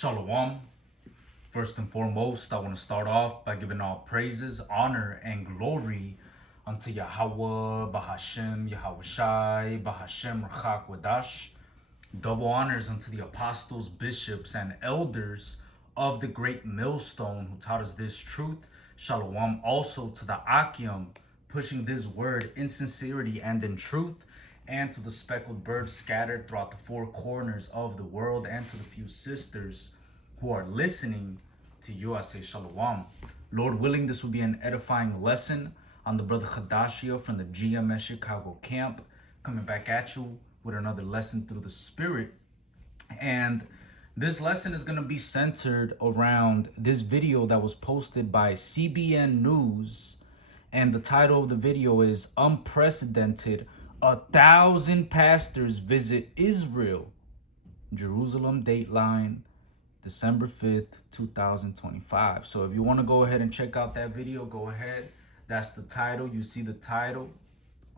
Shalom. First and foremost, I want to start off by giving all praises, honor, and glory unto Yahweh, Bahashem, Yahweh Shai, Bahashem, Rachak Wadash. Double honors unto the apostles, bishops, and elders of the great millstone who taught us this truth. Shalom also to the Akim, pushing this word in sincerity and in truth, and to the speckled birds scattered throughout the four corners of the world, and to the few sisters who are listening to you. I say shalom. Lord willing, this will be an edifying lesson on the brother Khadashia from the GMS Chicago camp, coming back at you with another lesson through the Spirit. And this lesson is going to be centered around this video that was posted by CBN News, and the title of the video is Unprecedented: 1,000 Pastors Visit Israel. Jerusalem dateline December 5th, 2025. So if you want to go ahead and check out that video, go ahead. That's the title. You see the title.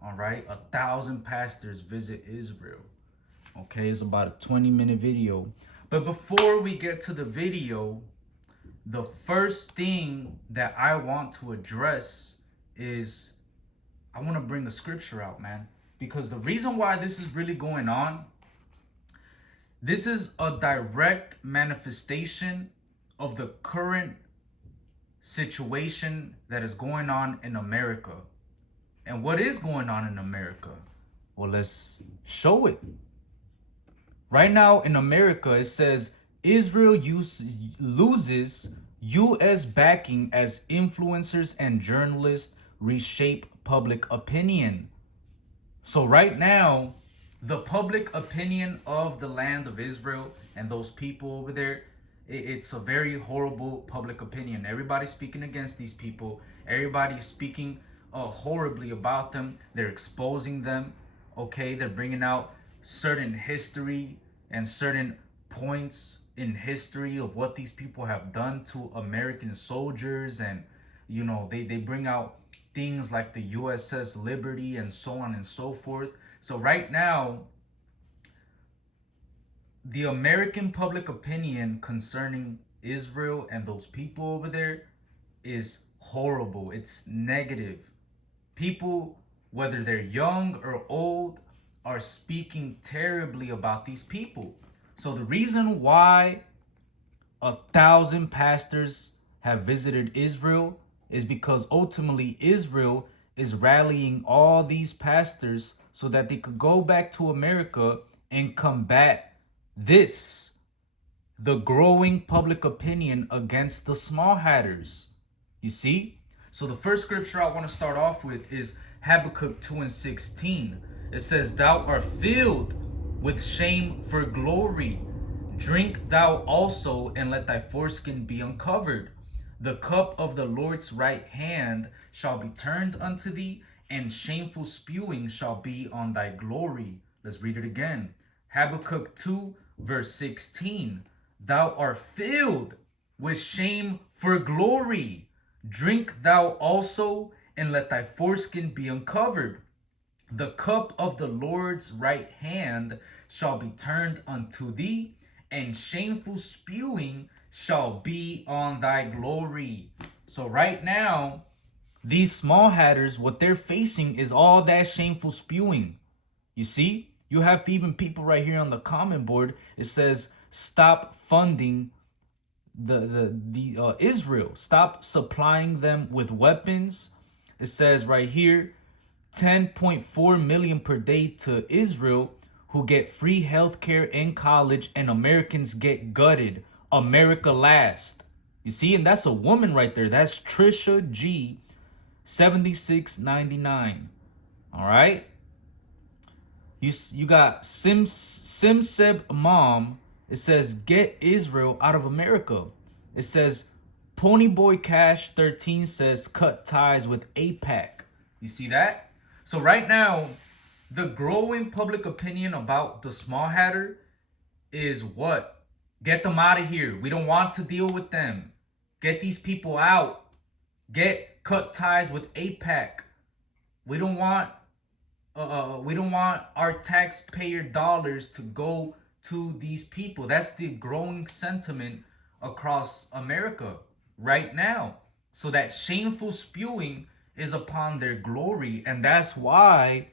All right. 1,000 pastors visit Israel. Okay. It's about a 20-minute video. But before we get to the video, the first thing that I want to address is I want to bring a scripture out, man. Because the reason why this is really going on, this is a direct manifestation of the current situation that is going on in America. And what is going on in America? Well, let's show it. Right now in America, it says Israel loses U.S. backing as influencers and journalists reshape public opinion. So right now, the public opinion of the land of Israel and those people over there, it's a very horrible public opinion. Everybody's speaking against these people. Everybody's speaking horribly about them. They're exposing them. Okay, they're bringing out certain history and certain points in history of what these people have done to American soldiers. And, you know, they bring out things like the USS Liberty and so on and so forth. So right now, the American public opinion concerning Israel and those people over there is horrible. It's negative. People, whether they're young or old, are speaking terribly about these people. So the reason why 1,000 pastors have visited Israel is because ultimately Israel is rallying all these pastors so that they could go back to America and combat this, the growing public opinion against the small hatters. You see? So the first scripture I want to start off with is Habakkuk 2:16. It says, "Thou art filled with shame for glory. Drink thou also, and let thy foreskin be uncovered. The cup of the Lord's right hand shall be turned unto thee, and shameful spewing shall be on thy glory." Let's read it again. Habakkuk 2:16. "Thou art filled with shame for glory. Drink thou also, and let thy foreskin be uncovered. The cup of the Lord's right hand shall be turned unto thee, and shameful spewing shall be on thy glory." So right now, these small hatters, what they're facing is all that shameful spewing. You see, you have even people right here on the comment board. It says, stop funding the Israel. Stop supplying them with weapons. It says right here, 10.4 million per day to Israel, who get free health care in college, and Americans get gutted. America last. You see, and that's a woman right there. That's Trisha G, 7699. All right. You got Simseb Mom. It says, get Israel out of America. It says Ponyboy Cash 13 says, cut ties with AIPAC. You see that? So right now, the growing public opinion about the small hatter is what? Get them out of here. We don't want to deal with them. Get these people out. Cut ties with AIPAC. We don't want our taxpayer dollars to go to these people. That's the growing sentiment across America right now. So that shameful spewing is upon their glory, and that's why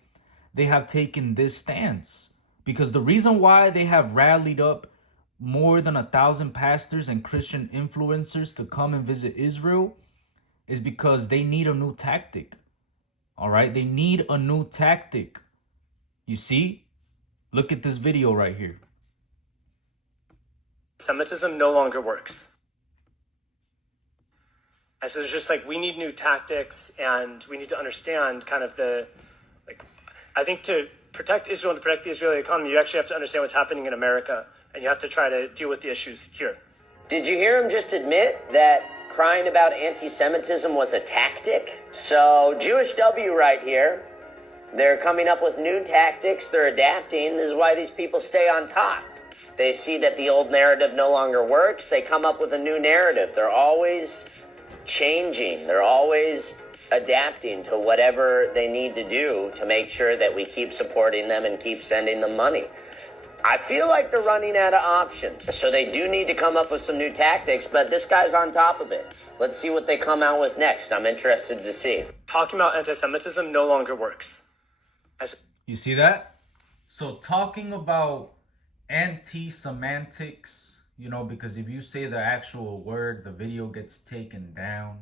they have taken this stance. Because the reason why they have rallied up more than 1,000 pastors and Christian influencers to come and visit Israel is because they need a new tactic. All right, they need a new tactic. You see? Look at this video right here. Semitism no longer works. And so it's just like we need new tactics, and we need to understand kind of I think to protect Israel and to protect the Israeli economy, you actually have to understand what's happening in America, and you have to try to deal with the issues here. Did you hear him just admit that crying about anti-Semitism was a tactic? So Jewish W right here, they're coming up with new tactics, they're adapting. This is why these people stay on top. They see that the old narrative no longer works, they come up with a new narrative. They're always changing, they're always adapting to whatever they need to do to make sure that we keep supporting them and keep sending them money. I feel like they're running out of options, so they do need to come up with some new tactics, but this guy's on top of it. Let's see what they come out with next. I'm interested to see. Talking about anti-Semitism no longer works. You see that? So talking about anti-semantics, because if you say the actual word, the video gets taken down.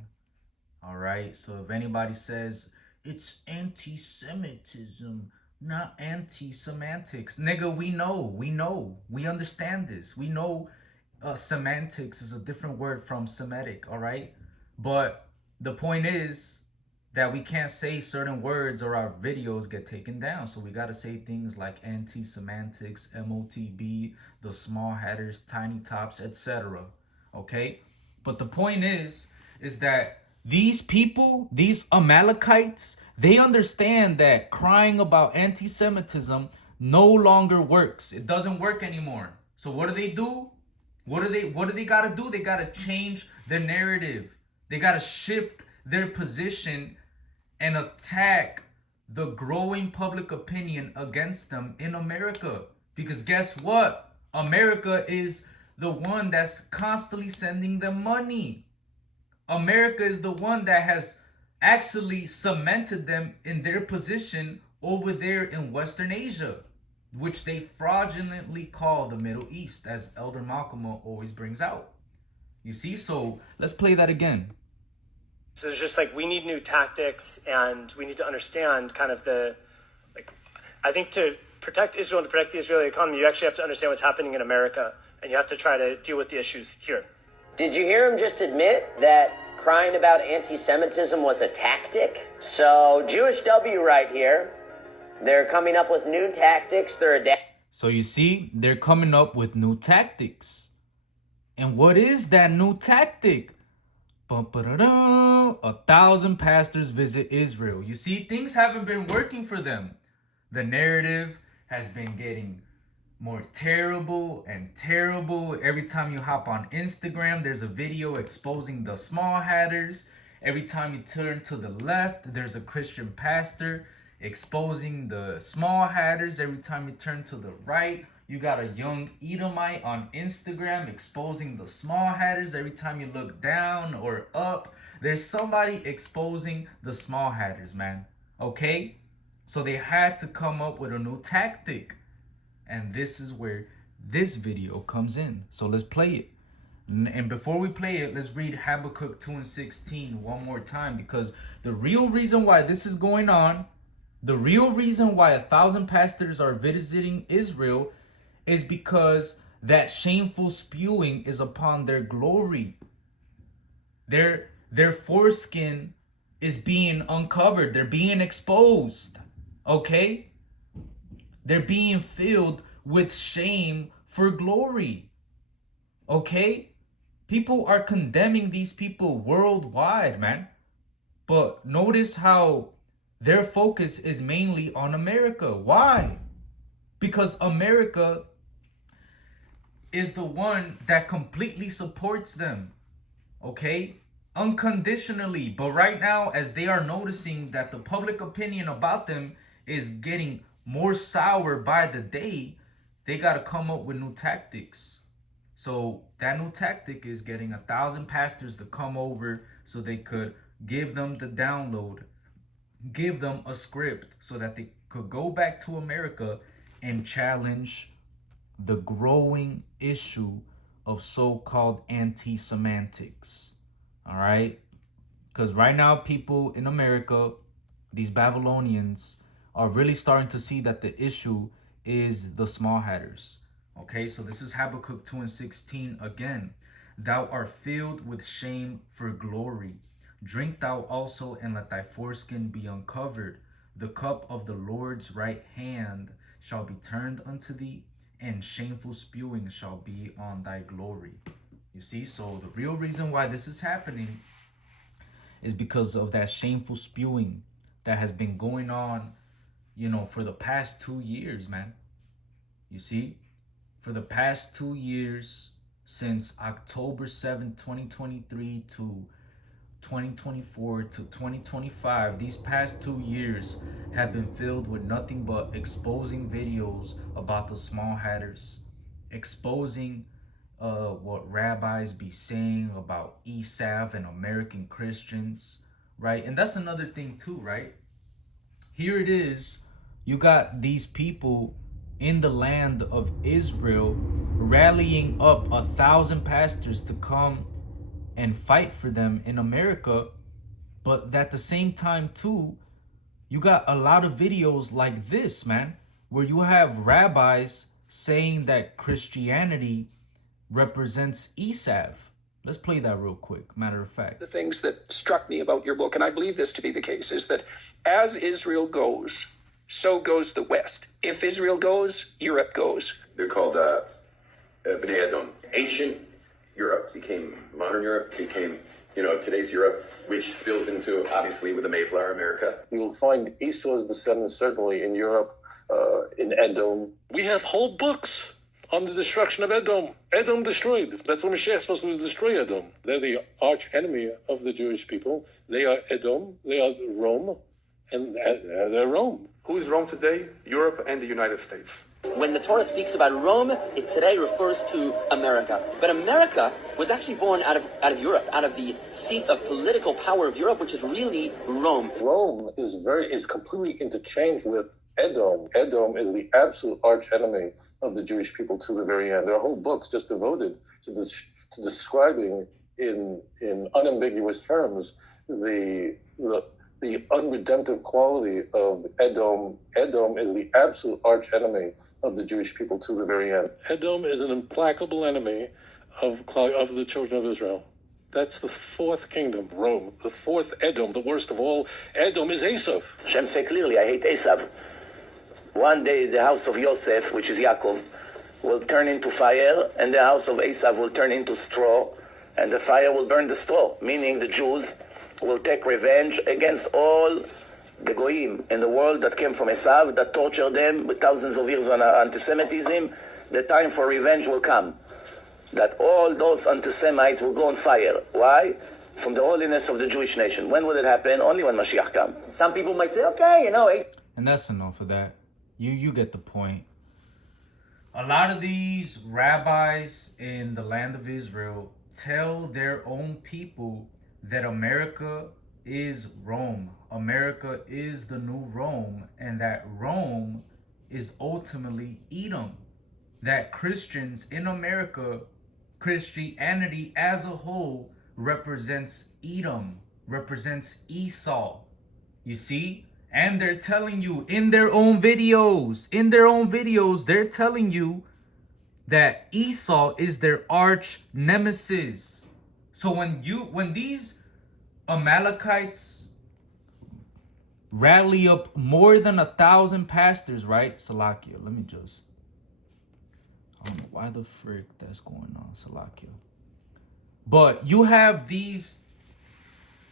All right. So if anybody says it's anti-Semitism, not anti-semantics, nigga, we understand this. We know semantics is a different word from Semitic. All right. But the point is that we can't say certain words or our videos get taken down. So we got to say things like anti-semantics, MOTB, the small headers, tiny tops, etc. Okay. But the point is that these people, these Amalekites, they understand that crying about anti-Semitism no longer works. It doesn't work anymore. So what do? What do they got to do? They got to change their narrative. They got to shift their position and attack the growing public opinion against them in America. Because guess what? America is the one that's constantly sending them money. America is the one that has actually cemented them in their position over there in Western Asia, which they fraudulently call the Middle East, as Elder Malcolm always brings out. You see? So let's play that again. So it's just like we need new tactics, and we need to understand kind of I think to protect Israel and to protect the Israeli economy, you actually have to understand what's happening in America, and you have to try to deal with the issues here. Did you hear him just admit that crying about anti-Semitism was a tactic? So Jewish W right here, they're coming up with new tactics, they're adapting. So you see, they're coming up with new tactics. And what is that new tactic? 1,000 pastors visit Israel. You see, things haven't been working for them. The narrative has been getting more terrible and terrible. Every time you hop on Instagram, there's a video exposing the small hatters. Every time you turn to the left, there's a Christian pastor exposing the small hatters. Every time you turn to the right, you got a young Edomite on Instagram exposing the small hatters. Every time you look down or up, there's somebody exposing the small hatters, man. Okay? So they had to come up with a new tactic. And this is where this video comes in. So let's play it. And before we play it, let's read Habakkuk 2:16 one more time. Because the real reason why this is going on, the real reason why 1,000 pastors are visiting Israel is because that shameful spewing is upon their glory. Their foreskin is being uncovered. They're being exposed. Okay? They're being filled with shame for glory. Okay? People are condemning these people worldwide, man. But notice how their focus is mainly on America. Why? Because America is the one that completely supports them. Okay? Unconditionally. But right now, as they are noticing that the public opinion about them is getting more sour by the day, they got to come up with new tactics. So that new tactic is getting 1,000 pastors to come over so they could give them the download, give them a script so that they could go back to America and challenge the growing issue of so-called anti-semantics. All right? Because right now, people in America, these Babylonians, are really starting to see that the issue is the small hatters. Okay, so this is Habakkuk 2:16 again. Thou art filled with shame for glory. Drink thou also, and let thy foreskin be uncovered. The cup of the Lord's right hand shall be turned unto thee, and shameful spewing shall be on thy glory. You see, so the real reason why this is happening is because of that shameful spewing that has been going on, for the past 2 years, man. You see, for the past 2 years, since October 7th, 2023 to 2024 to 2025, these past 2 years have been filled with nothing but exposing videos about the small hatters, exposing what rabbis be saying about Esav and American Christians, right? And that's another thing too, right? Here it is, you got these people in the land of Israel rallying up 1,000 pastors to come and fight for them in America, but at the same time too, you got a lot of videos like this, man, where you have rabbis saying that Christianity represents Esav. Let's play that real quick, matter of fact. The things that struck me about your book, and I believe this to be the case, is that as Israel goes, so goes the West. If Israel goes, Europe goes. They're called Bnei Edom. Ancient Europe became modern Europe, became, today's Europe, which spills into, obviously, with the Mayflower America. You'll find Esau's descendants certainly in Europe, in Edom. We have whole books on the destruction of Edom. Edom destroyed. That's what Mashiach is supposed to destroy Edom. They're the arch enemy of the Jewish people. They are Edom, they are Rome, and they're Rome. Who's Rome today? Europe and the United States. When the Torah speaks about Rome, it today refers to America. But America was actually born out of Europe, out of the seat of political power of Europe, which is really Rome. Rome is completely interchanged with Edom. Edom is the absolute arch enemy of the Jewish people to the very end. There are whole books just devoted to describing in unambiguous terms the unredemptive quality of Edom. Edom is the absolute arch enemy of the Jewish people to the very end. Edom is an implacable enemy of the children of Israel. That's the fourth kingdom, Rome. The fourth Edom, the worst of all. Edom is Esav. Hashem say clearly, I hate Esav. One day the house of Yosef, which is Yaakov, will turn into fire, and the house of Esav will turn into straw, and the fire will burn the straw, meaning the Jews will take revenge against all the goyim in the world that came from Esav, that tortured them with thousands of years of anti-Semitism. The time for revenge will come. That all those anti-Semites will go on fire. Why? From the holiness of the Jewish nation. When will it happen? Only when Mashiach comes. Some people might say, okay, And that's enough of that. You get the point. A lot of these rabbis in the land of Israel tell their own people that America is Rome. America is the new Rome, and that Rome is ultimately Edom. That Christians in America, Christianity as a whole, represents Edom, represents Esau. You see? And they're telling you in their own videos, they're telling you that Esau is their arch nemesis. So when these Amalekites rally up more than 1,000 pastors, right? Salakia, let me just, I don't know why the frick that's going on, Salakia. But you have these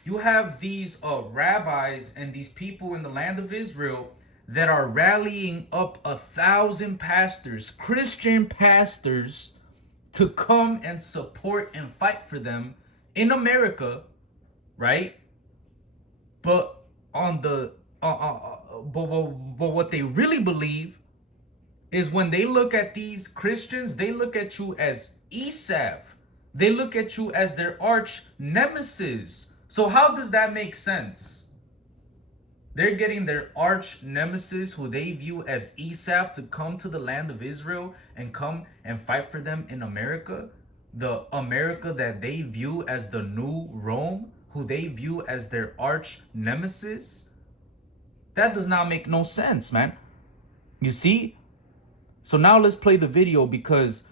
rabbis and these people in the land of Israel that are rallying up 1,000 pastors, Christian pastors, to come and support and fight for them in America, right? But on the but what they really believe is when they look at these Christians, they look at you as Esau. They look at you as their arch nemesis. So how does that make sense? They're getting their arch nemesis, who they view as Esau, to come to the land of Israel and come and fight for them in America. The America that they view as the new Rome, who they view as their arch nemesis. That does not make no sense, man. You see? So now let's play the video, because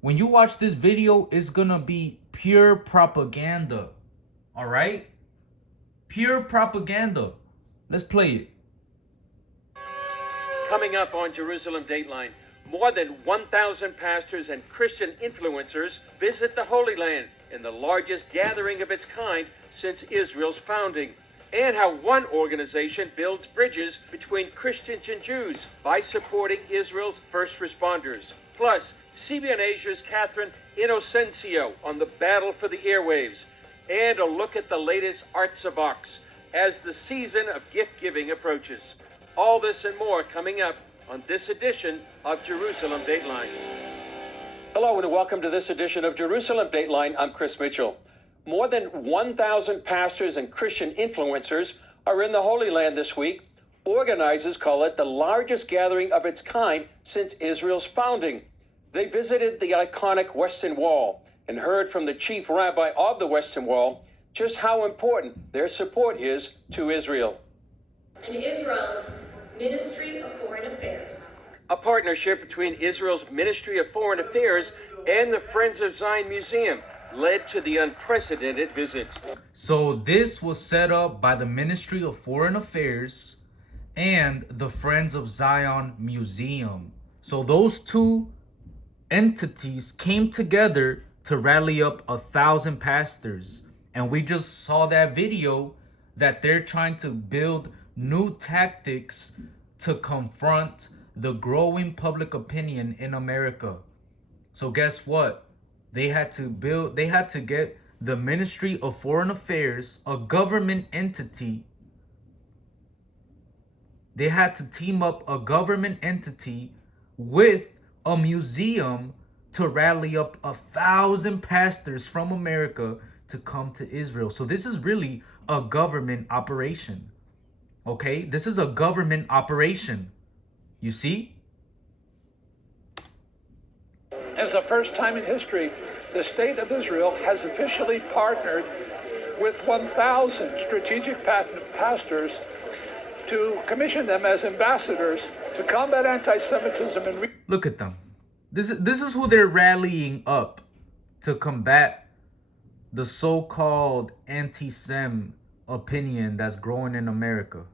when you watch this video, it's gonna be pure propaganda. All right? Pure propaganda. Let's play it. Coming up on Jerusalem Dateline, more than 1,000 pastors and Christian influencers visit the Holy Land in the largest gathering of its kind since Israel's founding, and how one organization builds bridges between Christians and Jews by supporting Israel's first responders. Plus, CBN Asia's Catherine Inocencio on the battle for the airwaves, and a look at the latest Artsa box as the season of gift-giving approaches. All this and more coming up on this edition of Jerusalem Dateline. Hello and welcome to this edition of Jerusalem Dateline. I'm Chris Mitchell. More than 1,000 pastors and Christian influencers are in the Holy Land this week. Organizers call it the largest gathering of its kind since Israel's founding. They visited the iconic Western Wall and heard from the chief rabbi of the Western Wall just how important their support is to Israel. And Israel's Ministry of Foreign Affairs. A partnership between Israel's Ministry of Foreign Affairs and the Friends of Zion Museum led to the unprecedented visit. So this was set up by the Ministry of Foreign Affairs and the Friends of Zion Museum. So those two entities came together to rally up 1,000 pastors. And we just saw that video that they're trying to build new tactics to confront the growing public opinion in America. So guess what? They had to get the Ministry of Foreign Affairs, a government entity. They had to team up a government entity with a museum to rally up 1,000 pastors from America to come to Israel. So this is really a government operation. Okay? This is a government operation. You see? As the first time in history, the state of Israel has officially partnered with 1,000 strategic pastors to commission them as ambassadors to combat anti-Semitism and look at them. This is who they're rallying up to combat the so-called anti-Sem opinion that's growing in America.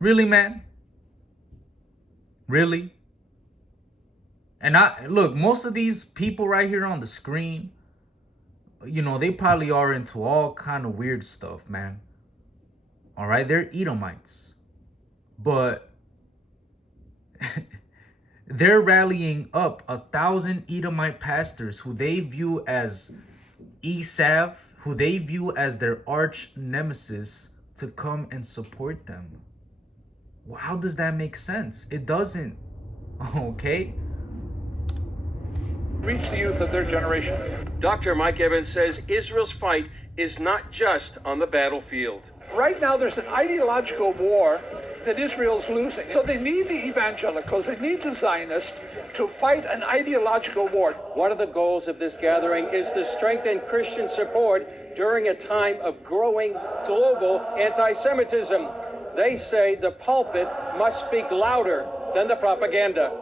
Really, man? Really? And look, most of these people right here on the screen, you know, they probably are into all kind of weird stuff, man. All right, they're Edomites. But they're rallying up 1,000 Edomite pastors who they view as Esau, who they view as their arch nemesis, to come and support them. Well, how does that make sense? It doesn't. Okay? reach the youth of their generation. Dr. Mike Evans says Israel's fight is not just on the battlefield. Right now, there's an ideological war that Israel's losing. So they need the evangelicals, they need the Zionists to fight an ideological war. One of the goals of this gathering is to strengthen Christian support during a time of growing global anti-Semitism. They say the pulpit must speak louder than the propaganda.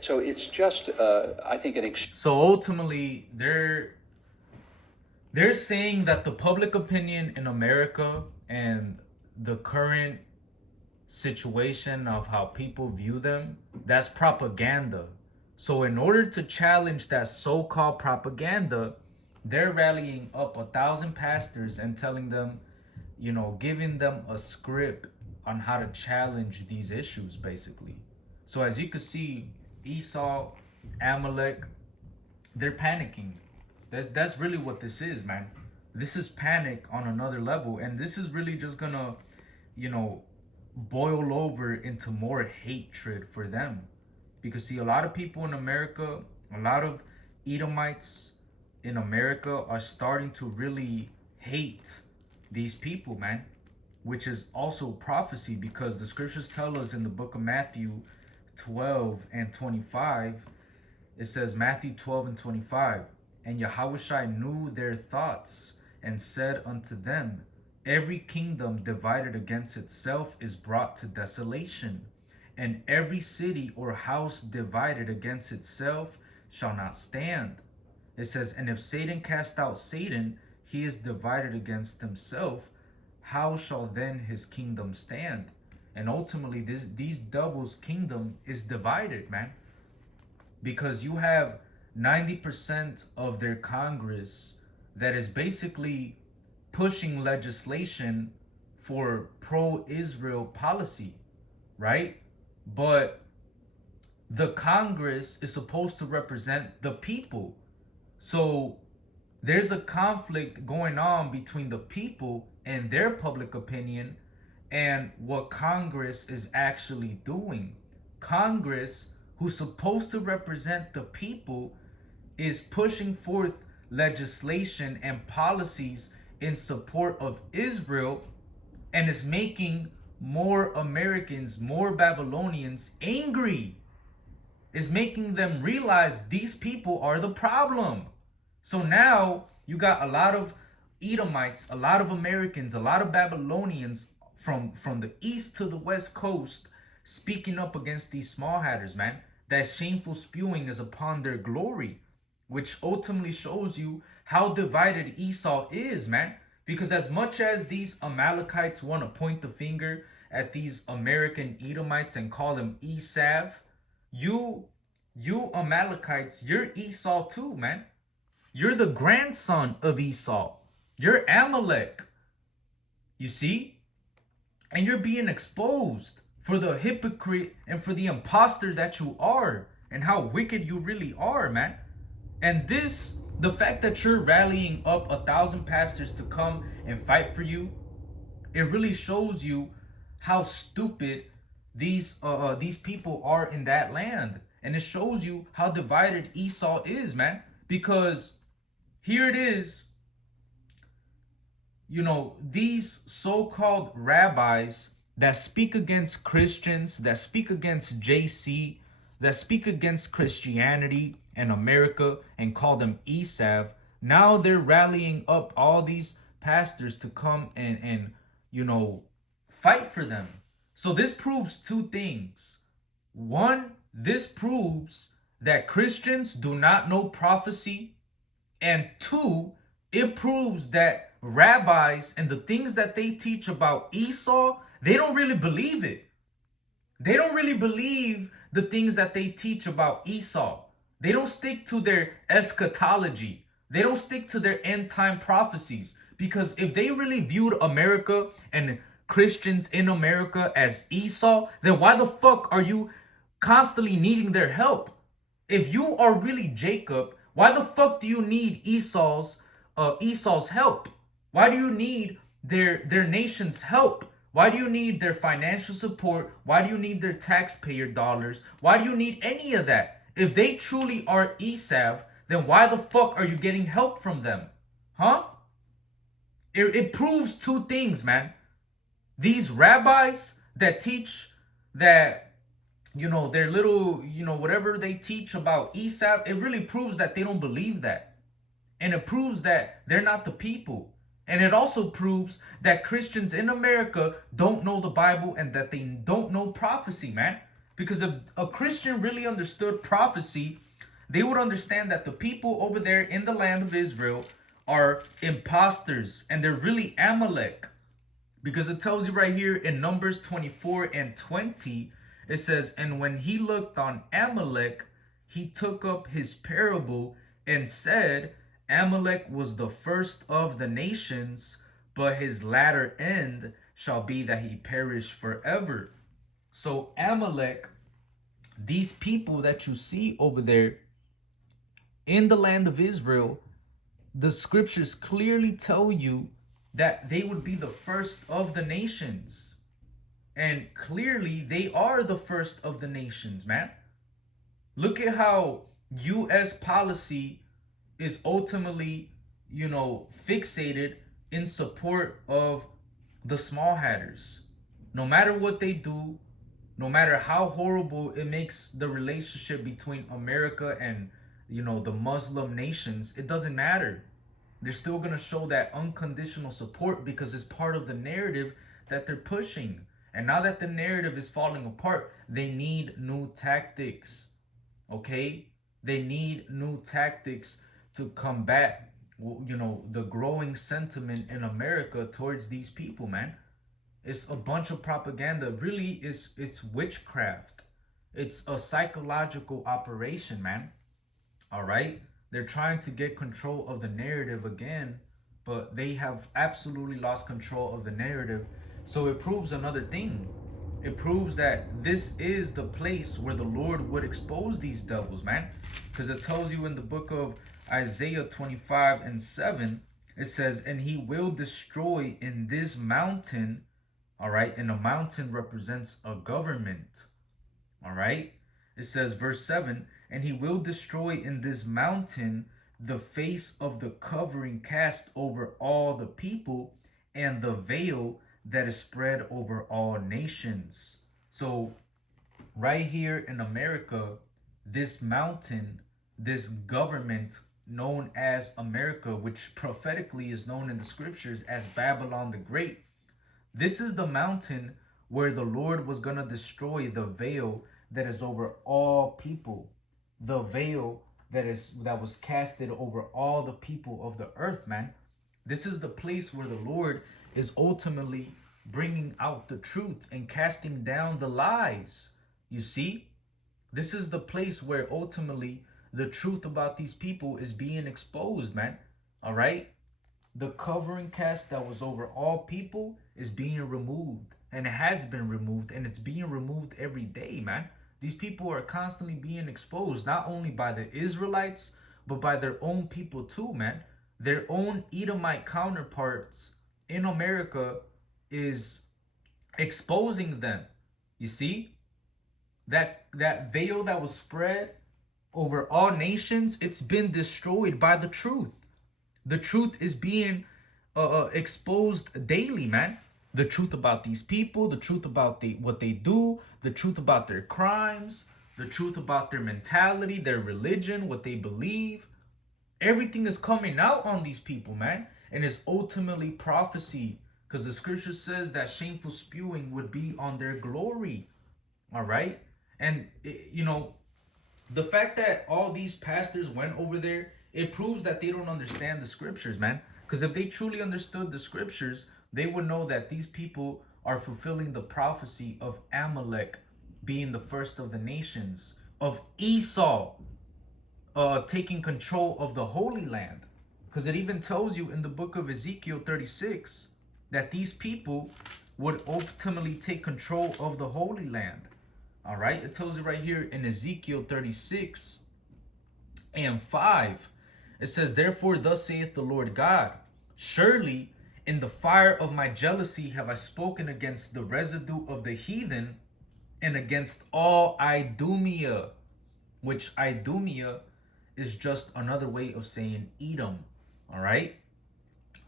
So it's just, I think, so ultimately, they're saying that the public opinion in America and the current situation of how people view them, that's propaganda. So in order to challenge that so-called propaganda, they're rallying up 1,000 pastors and telling them, you know, giving them a script on how to challenge these issues, basically. So as you can see, Esau, Amalek, they're panicking. That's really what this is, man. This is panic on another level, and this is really just gonna, you know, boil over into more hatred for them. Because see, a lot of people in America, a lot of Edomites in America are starting to really hate these people, man, which is also prophecy, because the scriptures tell us in the book of Matthew 12 and 25, it says, Matthew 12 and 25, and Yahushua knew their thoughts and said unto them, every kingdom divided against itself is brought to desolation, and every city or house divided against itself shall not stand. It says, and if Satan cast out Satan, he is divided against himself. How shall then his kingdom stand? And ultimately, these devils' kingdom is divided, man. Because you have 90% of their Congress that is basically pushing legislation for pro-Israel policy, right? But the Congress is supposed to represent the people. So there's a conflict going on between the people and their public opinion and what Congress is actually doing. Congress, who's supposed to represent the people, is pushing forth legislation and policies in support of Israel, and is making more Americans, more Babylonians angry. Is making them realize these people are the problem. So now you got a lot of Edomites, a lot of Americans, a lot of Babylonians from the east to the west coast speaking up against these small hatters, man. That shameful spewing is upon their glory, which ultimately shows you how divided Esau is, man. Because as much as these Amalekites want to point the finger at these American Edomites and call them Esav, you Amalekites, you're Esau too, man. You're the grandson of Esau. You're Amalek. You see? And you're being exposed for the hypocrite and for the imposter that you are, and how wicked you really are, man. And this, the fact that you're rallying up 1,000 pastors to come and fight for you, it really shows you how stupid these people are in that land. And it shows you how divided Esau is, man. Because here it is, you know, these so-called rabbis that speak against Christians, that speak against JC, that speak against Christianity and America and call them Esav, now they're rallying up all these pastors to come and you know, fight for them. So this proves two things. One, this proves that Christians do not know prophecy. And two, it proves that rabbis and the things that they teach about Esau, they don't really believe it. They don't really believe the things that they teach about Esau. They don't stick to their eschatology. They don't stick to their end time prophecies. Because if they really viewed America and Christians in America as Esau, then why the fuck are you constantly needing their help? If you are really Jacob, why the fuck do you need Esau's help? Why do you need their nation's help? Why do you need their financial support? Why do you need their taxpayer dollars? Why do you need any of that? If they truly are Esav, then why the fuck are you getting help from them? Huh? It proves two things, man. These rabbis that teach that, you know, their little, you know, whatever they teach about Esav, it really proves that they don't believe that. And it proves that they're not the people. And it also proves that Christians in America don't know the Bible and that they don't know prophecy, man. Because if a Christian really understood prophecy, they would understand that the people over there in the land of Israel are imposters and they're really Amalek. Because it tells you right here in Numbers 24 and 20, it says, and when he looked on Amalek, he took up his parable and said, Amalek was the first of the nations, but his latter end shall be that he perish forever. So Amalek, these people that you see over there in the land of Israel, the scriptures clearly tell you that they would be the first of the nations. And clearly they are the first of the nations, man. Look at how US policy is ultimately, fixated in support of the small hatters. No matter what they do, no matter how horrible it makes the relationship between America and, the Muslim nations, it doesn't matter. They're still going to show that unconditional support because it's part of the narrative that they're pushing. And now that the narrative is falling apart, they need new tactics. Okay? They need new tactics to combat, the growing sentiment in America towards these people, man. It's a bunch of propaganda. Really, it's witchcraft. It's a psychological operation, man. All right? They're trying to get control of the narrative again, but they have absolutely lost control of the narrative. So it proves another thing. It proves that this is the place where the Lord would expose these devils, man. Because it tells you in the book of Isaiah 25:7, it says, and he will destroy in this mountain, all right? And a mountain represents a government, all right? It says, verse 7, and he will destroy in this mountain the face of the covering cast over all the people and the veil that is spread over all nations. So right here in America, this mountain, this government known as America, which prophetically is known in the scriptures as Babylon the Great, this is the mountain where the Lord was going to destroy the veil that is over all people. The veil that was casted over all the people of the earth, man. This is the place where the Lord is ultimately bringing out the truth and casting down the lies. You see, this is the place where ultimately the truth about these people is being exposed, man. All right? The covering cast that was over all people is being removed, and it has been removed, and it's being removed every day, man. These people are constantly being exposed, not only by the Israelites, but by their own people too, man. Their own Edomite counterparts in America is exposing them. You see? That veil that was spread over all nations, it's been destroyed by the truth. The truth is being exposed daily, man. The truth about these people, the truth about what they do, the truth about their crimes, the truth about their mentality, their religion, what they believe. Everything is coming out on these people, man. And it's ultimately prophecy, because the scripture says that shameful spewing would be on their glory. All right? And, the fact that all these pastors went over there, it proves that they don't understand the scriptures, man. Because if they truly understood the scriptures, they would know that these people are fulfilling the prophecy of Amalek being the first of the nations, of Esau taking control of the Holy Land. Because it even tells you in the book of Ezekiel 36 that these people would ultimately take control of the Holy Land. All right, it tells you right here in Ezekiel 36:5. It says, therefore, thus saith the Lord God, surely in the fire of my jealousy have I spoken against the residue of the heathen and against all Idumea, which Idumea is just another way of saying Edom. All right,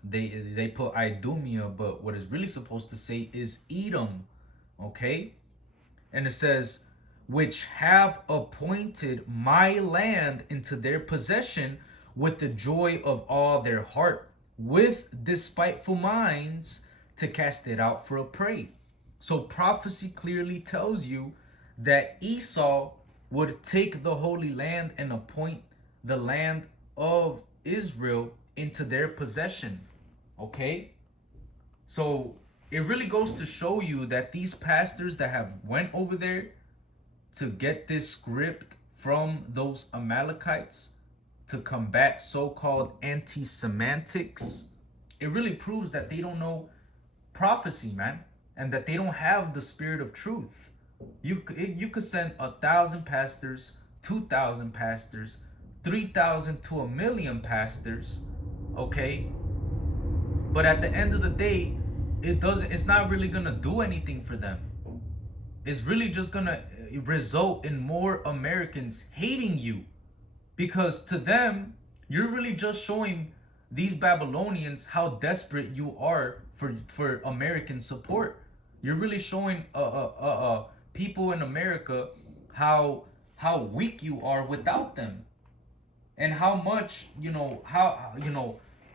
they put Idumea, but what it's really supposed to say is Edom. Okay. And it says, which have appointed my land into their possession with the joy of all their heart, with despiteful minds, to cast it out for a prey. So prophecy clearly tells you that Esau would take the Holy Land and appoint the land of Israel into their possession. Okay? So it really goes to show you that these pastors that have went over there to get this script from those Amalekites to combat so-called anti-semantics, it really proves that they don't know prophecy, man, and that they don't have the spirit of truth. You could send 1,000 pastors, 2,000 pastors, 3,000 to 1,000,000 pastors, okay? But at the end of the day, it's not really gonna do anything for them. It's really just gonna result in more Americans hating you, because to them you're really just showing these Babylonians how desperate you are for American support. You're really showing people in America how weak you are without them, and how much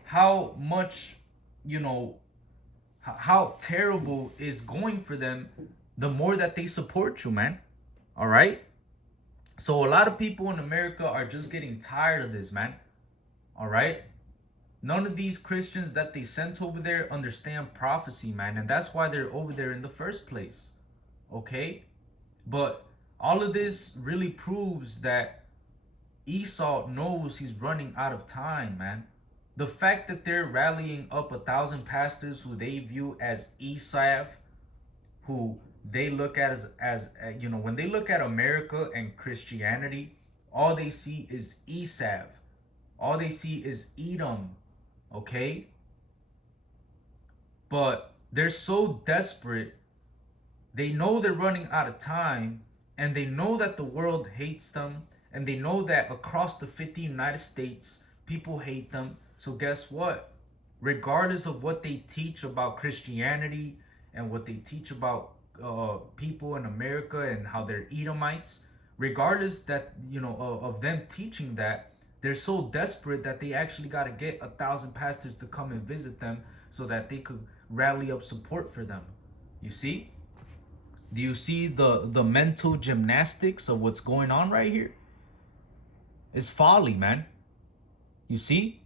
how much how terrible is going for them the more that they support you, man. All right. So a lot of people in America are just getting tired of this, man. All right. None of these Christians that they sent over there understand prophecy, man. And that's why they're over there in the first place. Okay. But all of this really proves that Esau knows he's running out of time, man. The fact that they're rallying up 1,000 pastors who they view as Esau, who they look at as when they look at America and Christianity, all they see is Esau. All they see is Edom, okay? But they're so desperate. They know they're running out of time, and they know that the world hates them, and they know that across the 50 United States, people hate them. So guess what? Regardless of what they teach about Christianity and what they teach about people in America and how they're Edomites, regardless that of them teaching that, they're so desperate that they actually got to get 1,000 pastors to come and visit them so that they could rally up support for them. You see? Do you see the mental gymnastics of what's going on right here? It's folly, man. You see?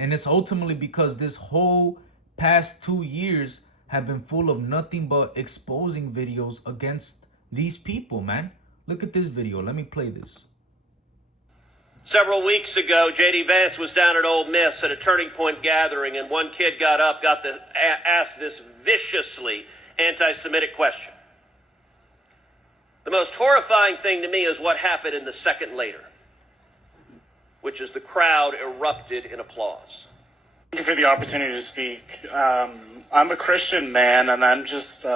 And it's ultimately because this whole past 2 years have been full of nothing but exposing videos against these people, man. Look at this video. Let me play this. Several weeks ago, J.D. Vance was down at Ole Miss at a Turning Point gathering, and one kid got up, asked this viciously anti-Semitic question. The most horrifying thing to me is what happened in the second later, which is the crowd erupted in applause. Thank you for the opportunity to speak. I'm a Christian man, and I'm just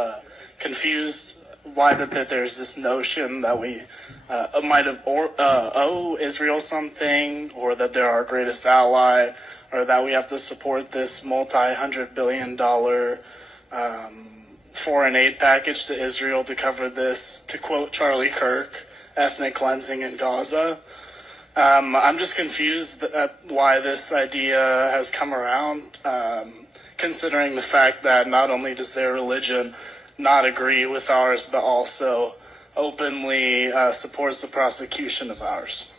confused why that there's this notion that we might have owe Israel something, or that they're our greatest ally, or that we have to support this multi-hundred-billion-dollar foreign aid package to Israel to cover this, to quote Charlie Kirk, ethnic cleansing in Gaza. I'm just confused at why this idea has come around, considering the fact that not only does their religion not agree with ours, but also openly supports the prosecution of ours.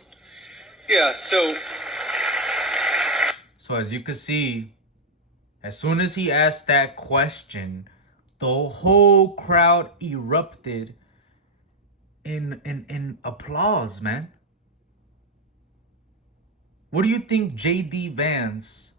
Yeah, so as you can see, as soon as he asked that question, the whole crowd erupted in applause, man. What do you think J.D. Vance?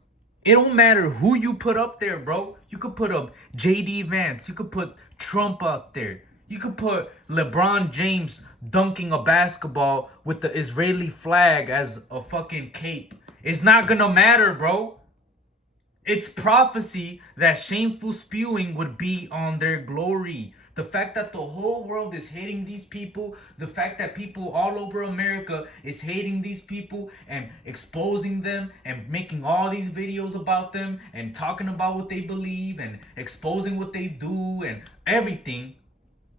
It don't matter who you put up there, bro. You could put up J.D. Vance. You could put Trump up there. You could put LeBron James dunking a basketball with the Israeli flag as a fucking cape. It's not gonna matter, bro. It's prophecy that shameful spewing would be on their glory. The fact that the whole world is hating these people, the fact that people all over America is hating these people and exposing them and making all these videos about them and talking about what they believe and exposing what they do and everything.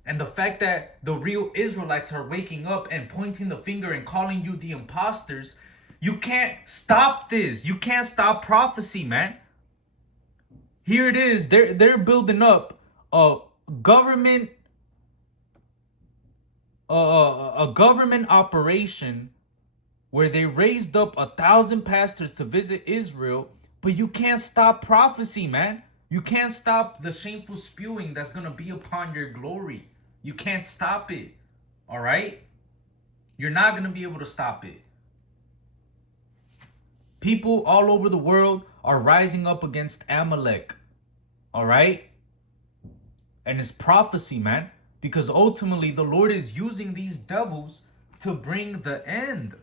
And the fact that the real Israelites are waking up and pointing the finger and calling you the imposters, you can't stop this. You can't stop prophecy, man. Here it is. They're building up a government operation where they raised up 1,000 pastors to visit Israel, but you can't stop prophecy, man. You can't stop the shameful spewing that's gonna be upon your glory. You can't stop it. All right? You're not gonna be able to stop it. People all over the world are rising up against Amalek. All right? And it's prophecy, man. Because ultimately, the Lord is using these devils to bring the end.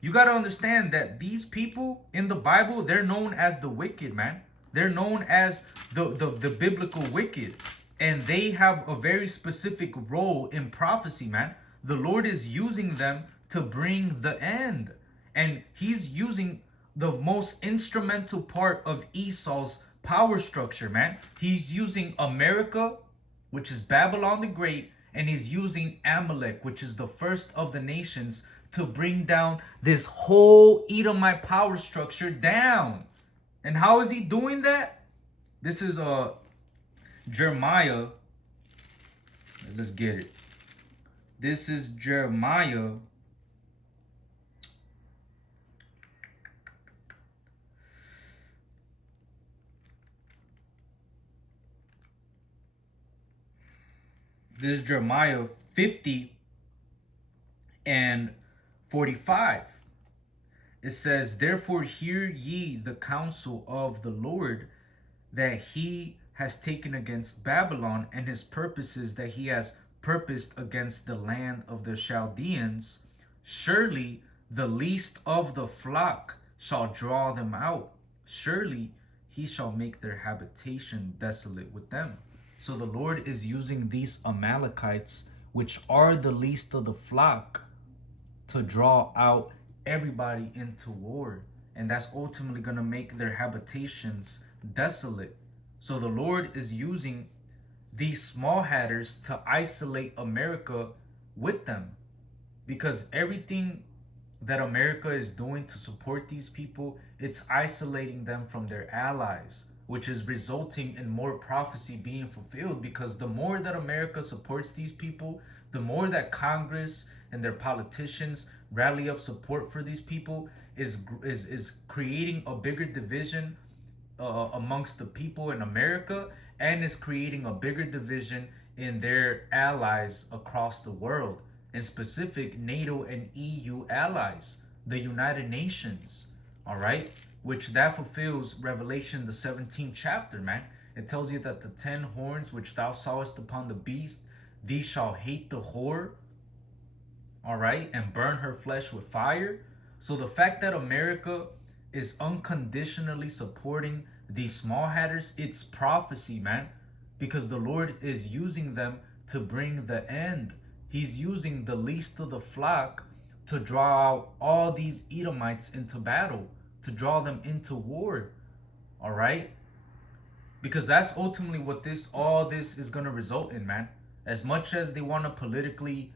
You got to understand that these people in the Bible, they're known as the wicked, man. They're known as the biblical wicked. And they have a very specific role in prophecy, man. The Lord is using them to bring the end. And he's using the most instrumental part of Esau's power structure, man. He's using America, which is Babylon the Great, and he's using Amalek, which is the first of the nations, to bring down this whole Edomite power structure down. And how is he doing that? This is Jeremiah. Let's get it. This is Jeremiah. This is Jeremiah 50 and 45. It says, therefore hear ye the counsel of the Lord, that he has taken against Babylon, and his purposes that he has purposed against the land of the Chaldeans. Surely the least of the flock shall draw them out. Surely he shall make their habitation desolate with them. So the Lord is using these Amalekites, which are the least of the flock, to draw out everybody into war. And that's ultimately going to make their habitations desolate. So the Lord is using these small hatters to isolate America with them. Because everything that America is doing to support these people, it's isolating them from their allies, which is resulting in more prophecy being fulfilled. Because the more that America supports these people, the more that Congress and their politicians rally up support for these people, is creating a bigger division amongst the people in America, and is creating a bigger division in their allies across the world, in specific NATO and EU allies, the United Nations. All right, which that fulfills Revelation the 17th chapter, man. It tells you that the 10 horns which thou sawest upon the beast, these shall hate the whore, all right, and burn her flesh with fire. So the fact that America is unconditionally supporting these small hatters, it's prophecy, man, because the Lord is using them to bring the end. He's using the least of the flock to draw out all these Edomites into battle, to draw them into war. All right, because that's ultimately what all this is going to result in, man. As much as they want to politically,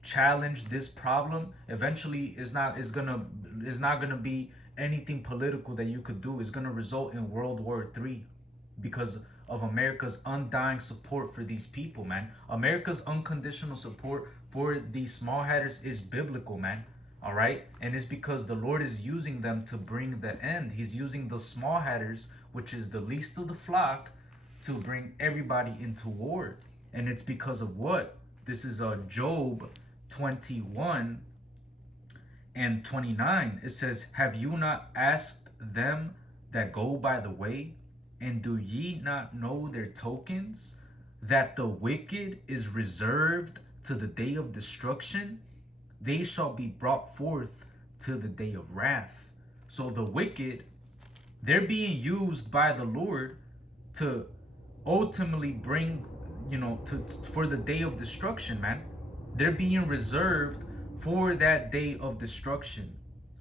challenge this problem, eventually is not gonna be anything political that you could do. Is gonna result in World War III, because of America's undying support for these people, man. America's unconditional support for these small hatters is biblical, man. All right, and it's because the Lord is using them to bring the end. He's using the small hatters, which is the least of the flock, to bring everybody into war. And it's because of what? This is Job 21 and 29. It says, have you not asked them that go by the way, and do ye not know their tokens, that the wicked is reserved to the day of destruction? They shall be brought forth to the day of wrath. So the wicked, they're being used by the Lord to ultimately bring, for the day of destruction, man. They're being reserved for that day of destruction.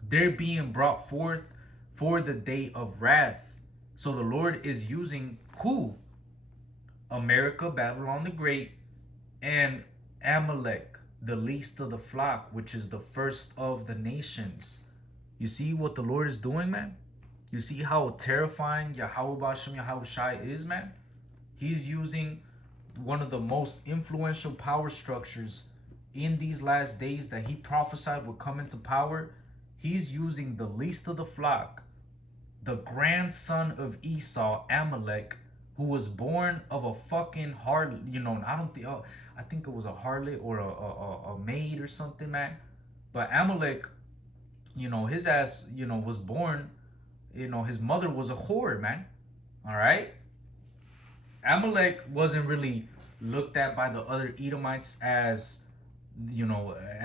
They're being brought forth for the day of wrath. So the Lord is using who? America, Babylon the Great, and Amalek, the least of the flock, which is the first of the nations. You see what the Lord is doing, man? You see how terrifying Yahweh Bashem Yahweh Shai is, man? He's using one of the most influential power structures in these last days that he prophesied would come into power. He's using the least of the flock, the grandson of Esau, Amalek, who was born of a fucking harlot. I think it was a harlot or a maid or something, man. But Amalek, his ass, was born, his mother was a whore, man. All right. Amalek wasn't really looked at by the other Edomites as,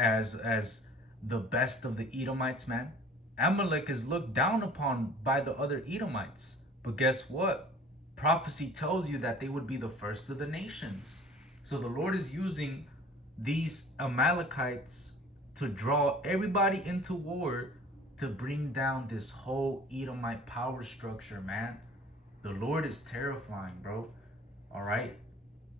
as the best of the Edomites, man. Amalek is looked down upon by the other Edomites. But guess what? prophecy tells you that they would be the first of the nations. So the Lord is using these Amalekites to draw everybody into war to bring down this whole Edomite power structure, man. The Lord is terrifying, bro. All right?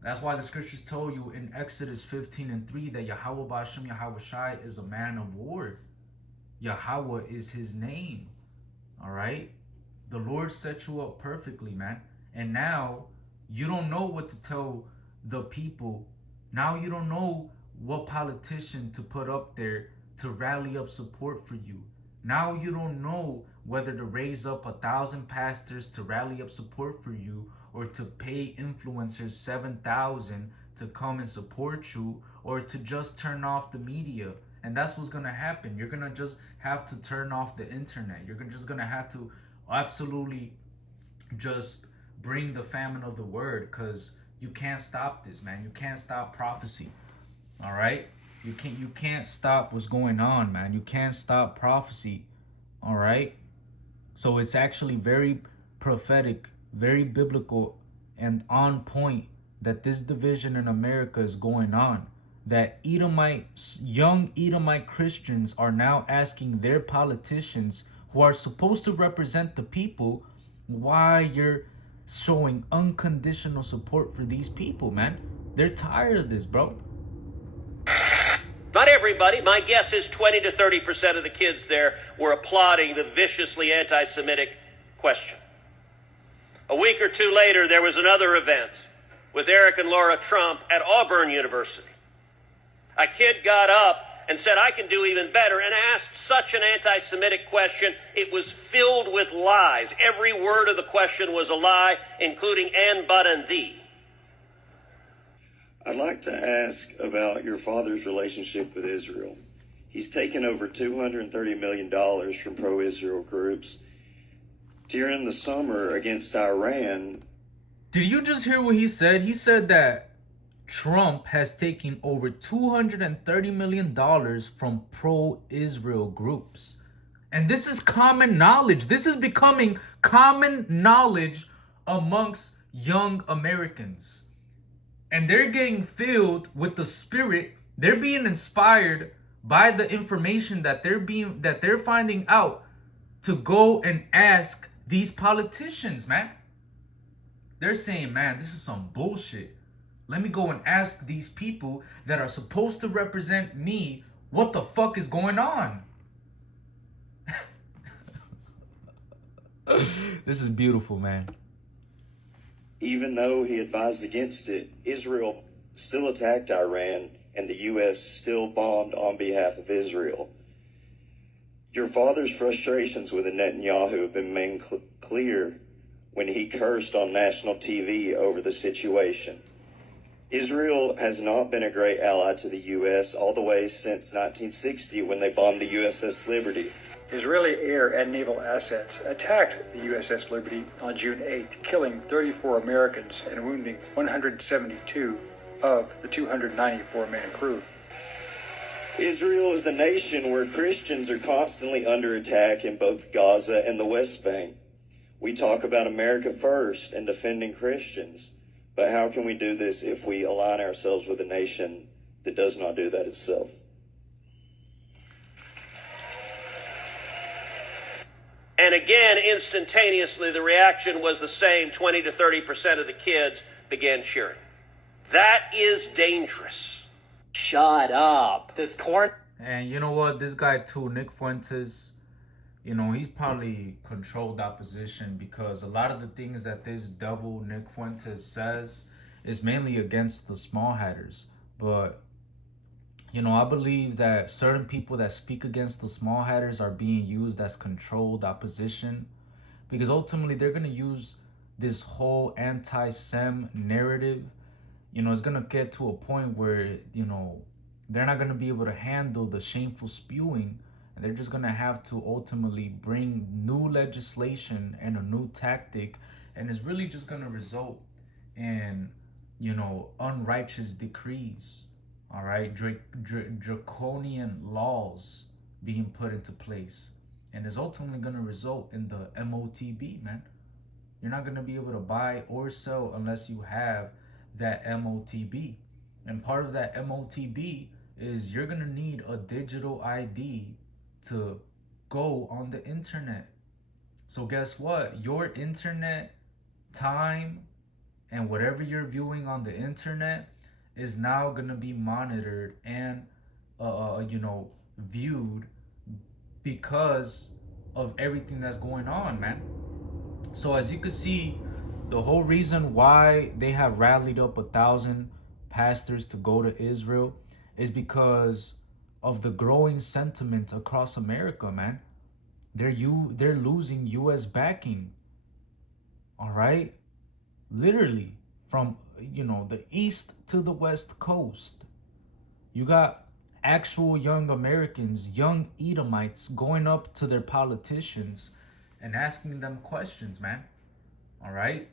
That's why the scriptures tell you in Exodus 15:3 that Yahweh Ba'ashem Yahweh Shai is a man of war. Yahweh is his name. All right? The Lord set you up perfectly, man. And now you don't know what to tell the people. Now you don't know what politician to put up there to rally up support for you. Now you don't know whether to raise up 1,000 pastors to rally up support for you, or to pay influencers 7,000 to come and support you, or to just turn off the media. And that's what's gonna happen. You're gonna just have to turn off the internet. You're just gonna have to absolutely just bring the famine of the word, because you can't stop this, man. You can't stop prophecy. All right? You can't stop what's going on, man. You can't stop prophecy. All right? So it's actually very prophetic, very biblical, and on point that this division in America is going on. That young Edomite Christians are now asking their politicians, who are supposed to represent the people, why you're showing unconditional support for these people, man. They're tired of this, bro. Not everybody. My guess is 20 to 30% of the kids there were applauding the viciously anti-Semitic question. A week or two later, there was another event with Eric and Laura Trump at Auburn University. A kid got up and said, "I can do even better," and asked such an anti-Semitic question, it was filled with lies. Every word of the question was a lie, including and, but, and thee. I'd like to ask about your father's relationship with Israel. He's taken over $230 million from pro-Israel groups. During the summer against Iran... Did you just hear what he said? He said that Trump has taken over $230 million from pro-Israel groups. And this is common knowledge. This is becoming common knowledge amongst young Americans. And they're getting filled with the Spirit. They're being inspired by the information that they're finding out to go and ask these politicians, man. They're saying, man, this is some bullshit. Let me go and ask these people that are supposed to represent me what the fuck is going on. This is beautiful, man. Even though he advised against it, Israel still attacked Iran, and the U.S. still bombed on behalf of Israel. Your father's frustrations with Netanyahu have been made clear when he cursed on national TV over the situation. Israel has not been a great ally to the U.S. all the way since 1960 when they bombed the USS Liberty. Israeli air and naval assets attacked the USS Liberty on June 8th, killing 34 Americans and wounding 172 of the 294-man crew. Israel is a nation where Christians are constantly under attack in both Gaza and the West Bank. We talk about America first and defending Christians, but how can we do this if we align ourselves with a nation that does not do that itself? And again, instantaneously, the reaction was the same. 20 to 30% of the kids began cheering. That is dangerous. Shut up. This corn... And you know what? This guy too, Nick Fuentes, you know, he's probably controlled opposition, because a lot of the things that this devil Nick Fuentes says is mainly against the small hatters. But, you know, I believe that certain people that speak against the small hatters are being used as controlled opposition, because ultimately they're going to use this whole anti-Sem narrative. You know, it's going to get to a point where, you know, they're not going to be able to handle the shameful spewing, and they're just going to have to ultimately bring new legislation and a new tactic, and it's really just going to result in, you know, unrighteous decrees. All right, draconian laws being put into place, and is ultimately going to result in the MOTB, man. You're not going to be able to buy or sell unless you have that MOTB. And part of that MOTB is you're going to need a digital ID to go on the internet. So guess what? Your internet time and whatever you're viewing on the internet is now going to be monitored and viewed because of everything that's going on, man. So as you can see, the whole reason why they have rallied up 1,000 pastors to go to Israel is because of the growing sentiment across America, man. They're losing US backing. All right? Literally from the east to the west coast. You got actual young Americans, young Edomites going up to their politicians and asking them questions, man. All right?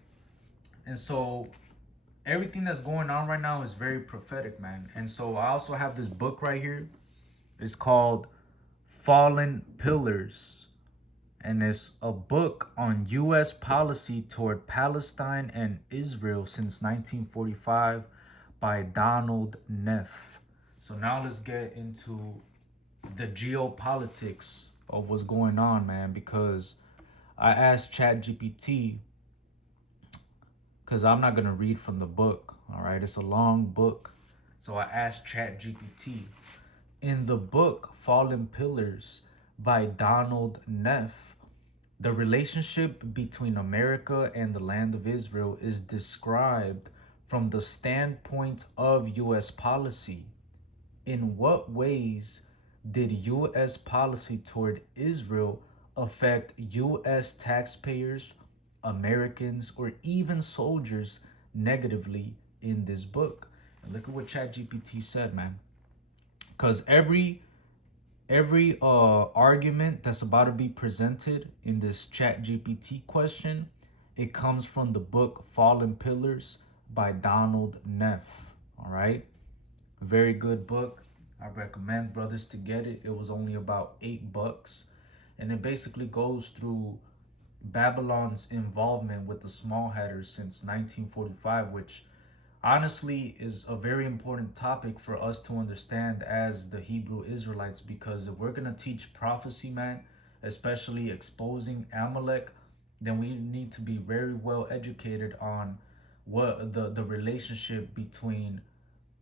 And so everything that's going on right now is very prophetic, man. And so I also have this book right here. It's called Fallen Pillars. And it's a book on U.S. policy toward Palestine and Israel since 1945 by Donald Neff. So now let's get into the geopolitics of what's going on, man, because I asked ChatGPT, because I'm not going to read from the book, all right? It's a long book. So I asked ChatGPT, in the book Fallen Pillars by Donald Neff, the relationship between America and the land of Israel is described from the standpoint of U.S. policy. In what ways did U.S. policy toward Israel affect U.S. taxpayers, Americans, or even soldiers negatively in this book? And look at what ChatGPT said, man. Because every argument that's about to be presented in this ChatGPT question, it comes from the book Fallen Pillars by Donald Neff. All right, very good book. I recommend brothers to get it. It was only about $8, and it basically goes through Babylon's involvement with the small hatters since 1945, which honestly is a very important topic for us to understand as the Hebrew Israelites, because if we're going to teach prophecy, man, especially exposing Amalek, then we need to be very well educated on what the relationship between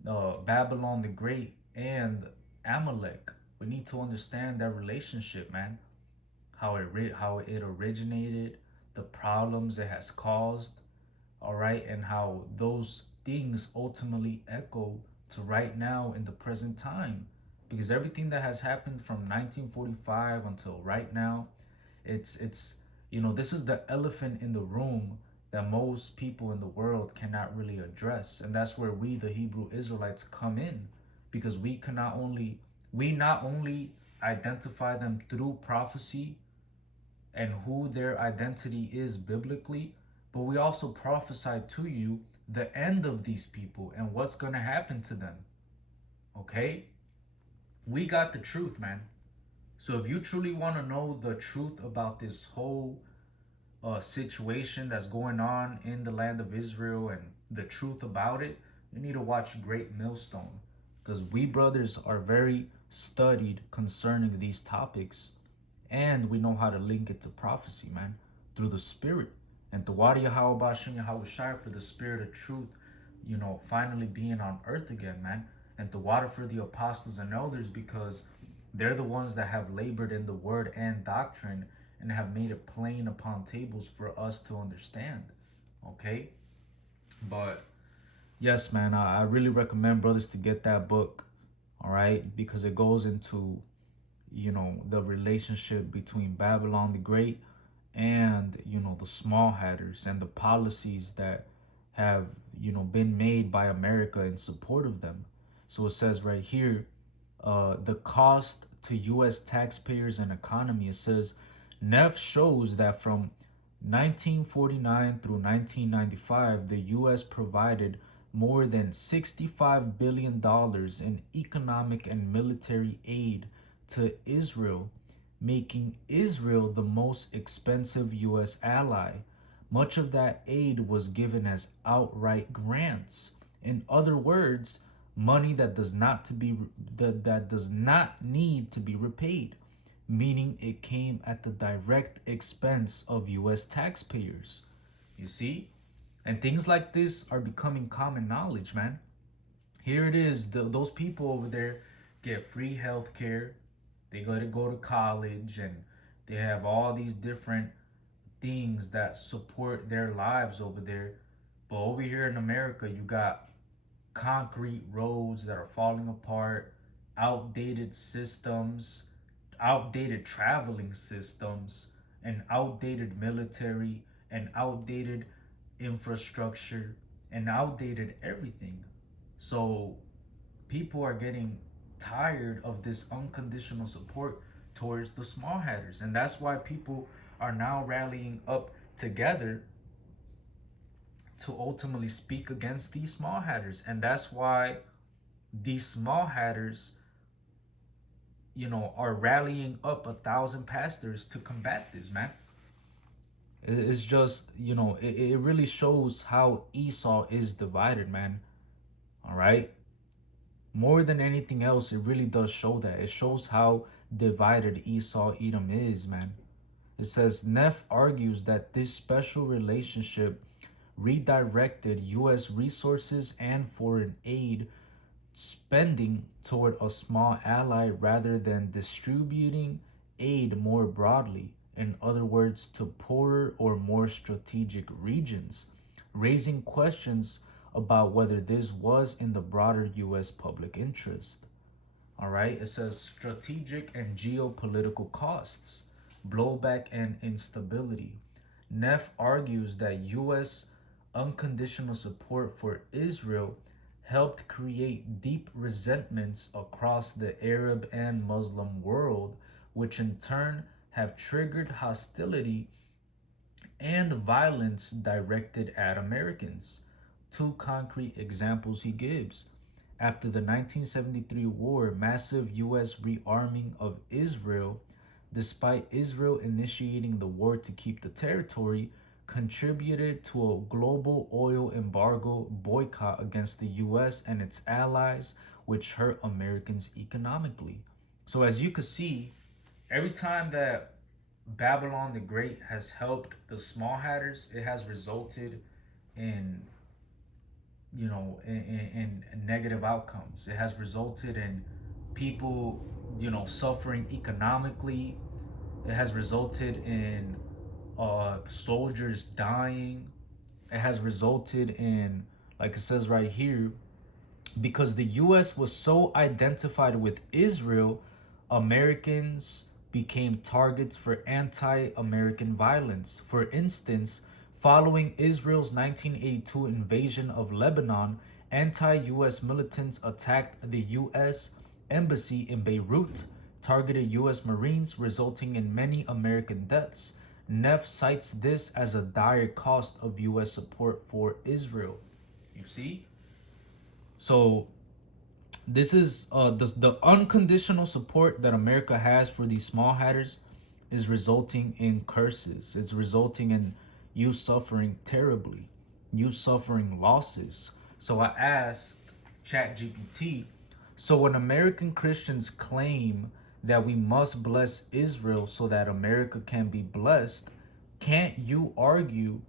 Babylon the Great and Amalek. We need to understand that relationship, man, how it originated, the problems it has caused, all right, and how those things ultimately echo to right now in the present time, because everything that has happened from 1945 until right now, it's this is the elephant in the room that most people in the world cannot really address. And that's where we, the Hebrew Israelites, come in, because we not only identify them through prophecy and who their identity is biblically, but we also prophesy to you the end of these people and what's going to happen to them. Okay? We got the truth, man. So if you truly want to know the truth about this whole situation that's going on in the land of Israel and the truth about it, you need to watch Great Millstone, because we brothers are very studied concerning these topics, and we know how to link it to prophecy, man, through the Spirit. And to Wadi Yahawah Yahawah for the Spirit of truth, finally being on earth again, man. And to water for the apostles and elders, because they're the ones that have labored in the word and doctrine and have made it plain upon tables for us to understand. Okay? But yes, man, I really recommend brothers to get that book, all right? Because it goes into, the relationship between Babylon the Great and, the small hatters and the policies that have, been made by America in support of them. So it says right here, the cost to U.S. taxpayers and economy, it says, Neff shows that from 1949 through 1995, the U.S. provided more than $65 billion in economic and military aid to Israel, making Israel the most expensive U.S. ally. Much of that aid was given as outright grants. In other words, money that does not need to be repaid, meaning it came at the direct expense of US taxpayers. You see? And things like this are becoming common knowledge, man. Here it is, those people over there get free health care. They got to go to college, and they have all these different things that support their lives over there. But over here in America, you got concrete roads that are falling apart, outdated systems, outdated traveling systems, and outdated military, and outdated infrastructure, and outdated everything. So people are getting tired of this unconditional support towards the small hatters, and that's why people are now rallying up together to ultimately speak against these small hatters. And that's why these small hatters, are rallying up 1,000 pastors to combat this, man. It's just, it really shows how Esau is divided, man. All right. More than anything else, it really does show that. It shows how divided Esau Edom is, man. It says Neff argues that this special relationship redirected U.S. resources and foreign aid spending toward a small ally rather than distributing aid more broadly. In other words, to poorer or more strategic regions, raising questions about whether this was in the broader U.S. public interest. All right, it says strategic and geopolitical costs, blowback and instability. Neff argues that U.S. unconditional support for Israel helped create deep resentments across the Arab and Muslim world, which in turn have triggered hostility and violence directed at Americans. Two concrete examples he gives. After the 1973 war, massive U.S. rearming of Israel, despite Israel initiating the war to keep the territory, contributed to a global oil embargo boycott against the U.S. and its allies, which hurt Americans economically. So as you can see, every time that Babylon the Great has helped the small hatters, it has resulted in in negative outcomes. It has resulted in people, suffering economically. It has resulted in soldiers dying. It has resulted in, like it says right here, because the U.S. was so identified with Israel, Americans became targets for anti-American violence. For instance, following Israel's 1982 invasion of Lebanon, anti-U.S. militants attacked the U.S. embassy in Beirut, targeted U.S. Marines, resulting in many American deaths. Neff cites this as a dire cost of U.S. support for Israel. You see? So this is the unconditional support that America has for these small hatters is resulting in curses. It's resulting in you suffering terribly, you suffering losses. So I asked ChatGPT, so when American Christians claim that we must bless Israel so that America can be blessed, can't you argue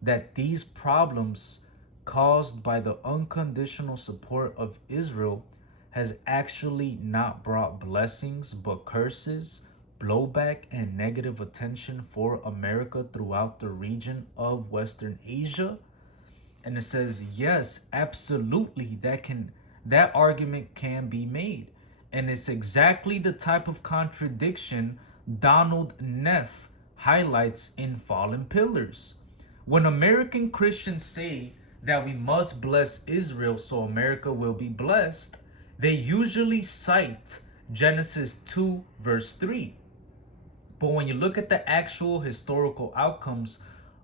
that these problems caused by the unconditional support of Israel has actually not brought blessings but curses, blowback, and negative attention for America throughout the region of Western Asia? And it says, yes, absolutely, that argument can be made. And it's exactly the type of contradiction Donald Neff highlights in Fallen Pillars. When American Christians say that we must bless Israel so America will be blessed, they usually cite Genesis 2 verse 3. But when you look at the actual historical outcomes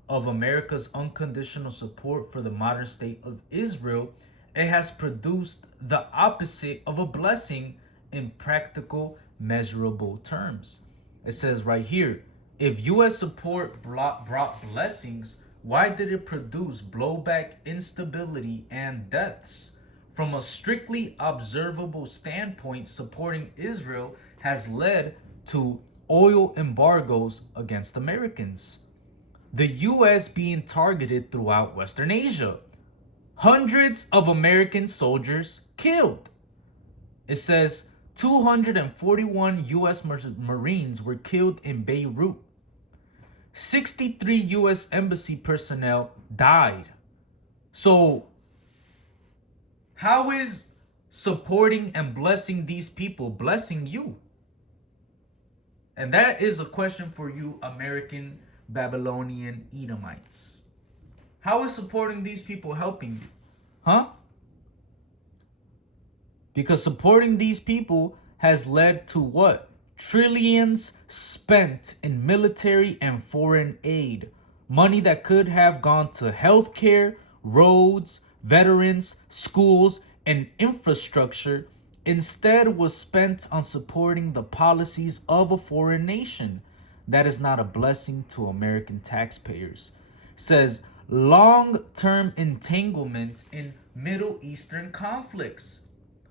of America's unconditional support for the modern state of Israel, it has produced the opposite of a blessing in practical, measurable terms. It says right here, if U.S. support brought blessings, Why did it produce blowback, instability, and deaths? From a strictly observable standpoint, supporting Israel has led to oil embargoes against Americans. The U.S. being targeted throughout Western Asia. Hundreds of American soldiers killed. It says 241 U.S. Marines were killed in Beirut. 63 U.S. Embassy personnel died. So, how is supporting and blessing these people blessing you? And that is a question for you, American Babylonian Edomites. How is supporting these people helping you? Huh? Because supporting these people has led to what? Trillions spent in military and foreign aid. Money that could have gone to healthcare, roads, veterans, schools, and infrastructure instead was spent on supporting the policies of a foreign nation. That is not a blessing to American taxpayers. Says long-term entanglement in Middle Eastern conflicts.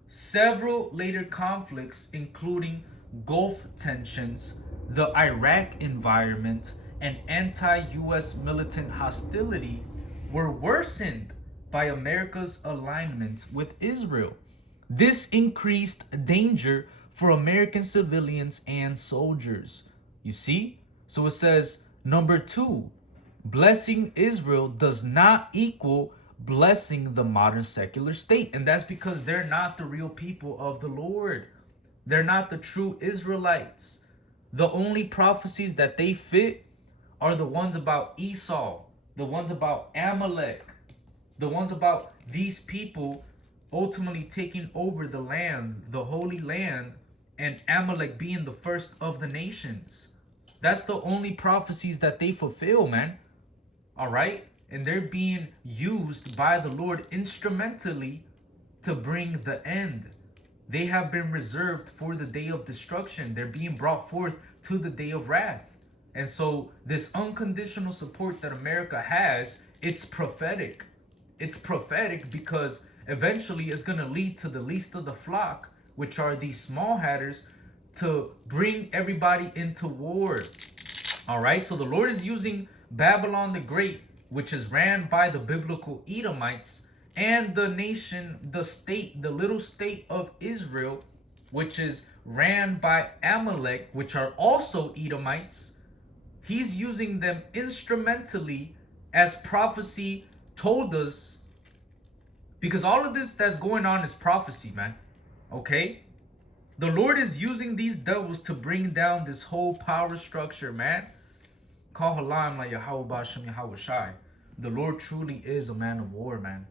Several later conflicts, including Gulf tensions, the Iraq environment, and anti-US militant hostility, were worsened by America's alignment with Israel. This increased danger for American civilians and soldiers. You see? So it says, number 2, blessing Israel does not equal blessing the modern secular state. And that's because they're not the real people of the Lord. They're not the true Israelites. The only prophecies that they fit are the ones about Esau, the ones about Amalek, the ones about these people ultimately taking over the land, the Holy Land, and Amalek being the first of the nations. That's the only prophecies that they fulfill, man. All right? And they're being used by the Lord instrumentally to bring the end. They have been reserved for the day of destruction. They're being brought forth to the day of wrath. And so this unconditional support that America has, it's prophetic. It's prophetic because eventually it's going to lead to the least of the flock, which are these small hatters, to bring everybody into war. All right, so the Lord is using Babylon the Great, which is ran by the biblical Edomites, and the nation, the state, the little state of Israel, which is ran by Amalek, which are also Edomites. He's using them instrumentally as prophecy told us, because all of this that's going on is prophecy, man. Okay? The Lord is using these devils to bring down this whole power structure, man. The Lord truly is a man of war, man.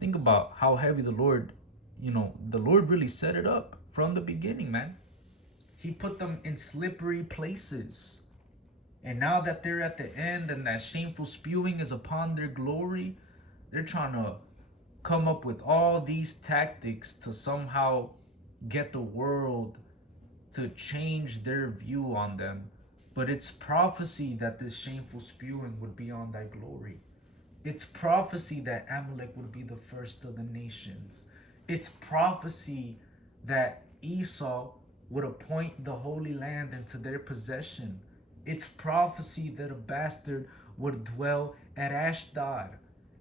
Think about how heavy the Lord, the Lord really set it up from the beginning, man. He put them in slippery places. And now that they're at the end and that shameful spewing is upon their glory, they're trying to come up with all these tactics to somehow get the world to change their view on them. But it's prophecy that this shameful spewing would be on thy glory. It's prophecy that Amalek would be the first of the nations. It's prophecy that Esau would appoint the Holy Land into their possession. It's prophecy that a bastard would dwell at Ashdod.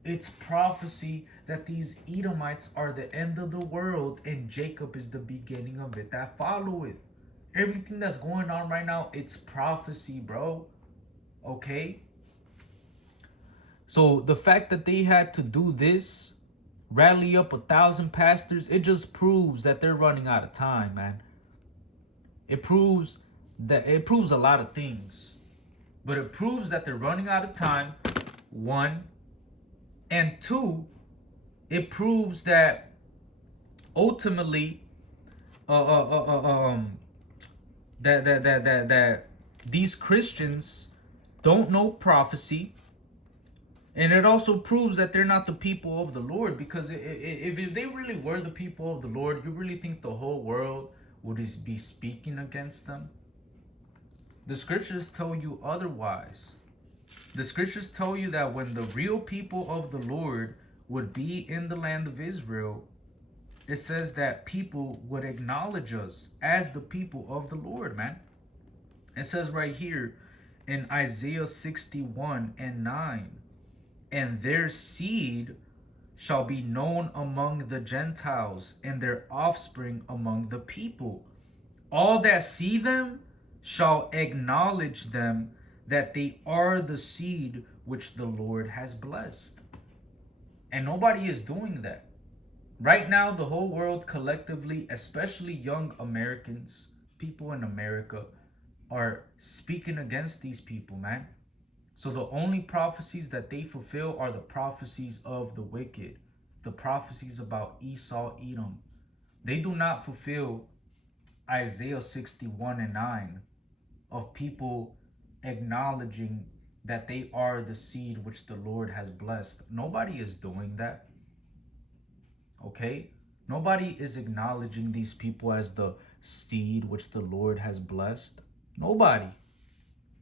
It's prophecy that these Edomites are the end of the world and Jacob is the beginning of it that follow it. Everything that's going on right now, it's prophecy, bro. Okay? So the fact that they had to do this, rally up 1,000 pastors, it just proves that they're running out of time, man. It proves a lot of things. But it proves that they're running out of time, 1. And 2, it proves that ultimately that these Christians don't know prophecy. And it also proves that they're not the people of the Lord, because if they really were the people of the Lord, you really think the whole world would be speaking against them? The scriptures tell you otherwise. The scriptures tell you that when the real people of the Lord would be in the land of Israel, it says that people would acknowledge us as the people of the Lord, man. It says right here in Isaiah 61:9, and their seed shall be known among the Gentiles, and their offspring among the people. All that see them shall acknowledge them, that they are the seed which the Lord has blessed. And nobody is doing that. Right now, the whole world collectively, especially young Americans, people in America, are speaking against these people, man. So the only prophecies that they fulfill are the prophecies of the wicked, the prophecies about Esau, Edom. They do not fulfill Isaiah 61:9 of people acknowledging that they are the seed which the Lord has blessed. Nobody is doing that. Okay? Nobody is acknowledging these people as the seed which the Lord has blessed. Nobody.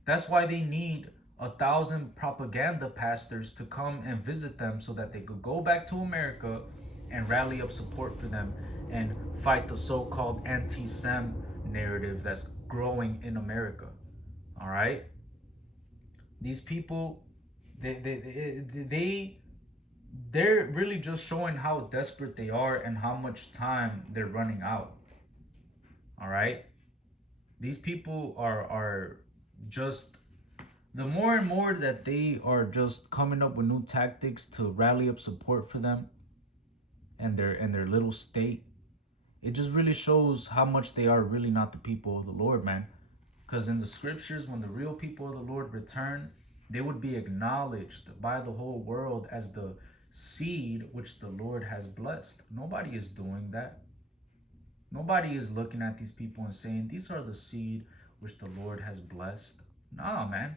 That's why they need 1,000 propaganda pastors to come and visit them so that they could go back to America and rally up support for them and fight the so-called anti-Sem narrative that's growing in America. All right? These people, they're really just showing how desperate they are and how much time they're running out. All right? These people are just, the more and more that they are just coming up with new tactics to rally up support for them and their little state, it just really shows how much they are really not the people of the Lord, man. Because in the scriptures, when the real people of the Lord return, they would be acknowledged by the whole world as the seed which the Lord has blessed. Nobody is doing that. Nobody is looking at these people and saying, these are the seed which the Lord has blessed. Nah, man.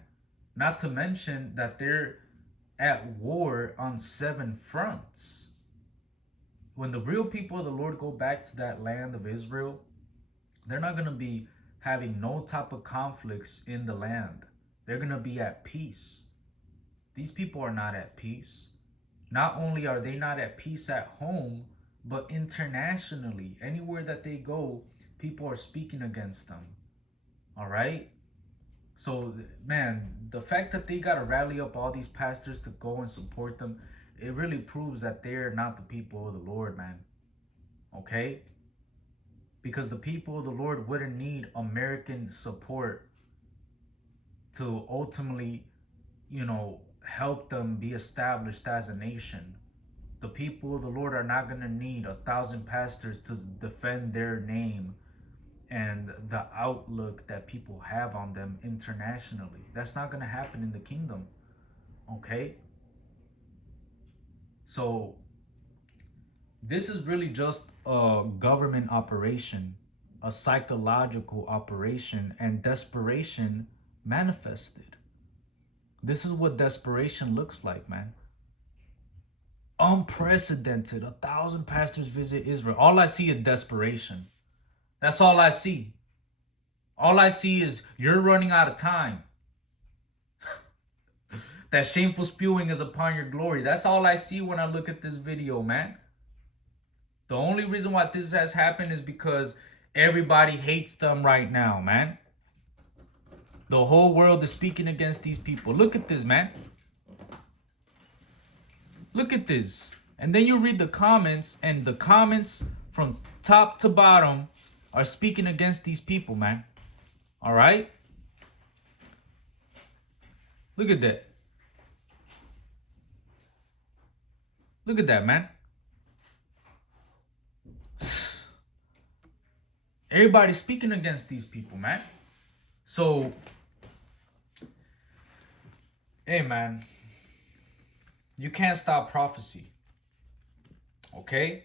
Not to mention that they're at war on 7 fronts. When the real people of the Lord go back to that land of Israel, they're not going to be having no type of conflicts in the land. They're going to be at peace. These people are not at peace. Not only are they not at peace at home, but internationally. Anywhere that they go, people are speaking against them. All right? So, man, the fact that they got to rally up all these pastors to go and support them, it really proves that they're not the people of the Lord, man. Okay? Because the people of the Lord wouldn't need American support to ultimately, help them be established as a nation. The people of the Lord are not going to need 1,000 pastors to defend their name and the outlook that people have on them internationally. That's not going to happen in the kingdom. Okay? So this is really just a government operation, a psychological operation, and desperation manifested. This is what desperation looks like, man. Unprecedented. 1,000 pastors visit Israel. All I see is desperation. That's all I see. All I see is you're running out of time. That shameful spewing is upon your glory. That's all I see when I look at this video, man. The only reason why this has happened is because everybody hates them right now, man. The whole world is speaking against these people. Look at this, man. Look at this. And then you read the comments, and the comments from top to bottom are speaking against these people, man. All right? Look at that. Look at that, man. Everybody's speaking against these people, man. So, hey, man. You can't stop prophecy. Okay?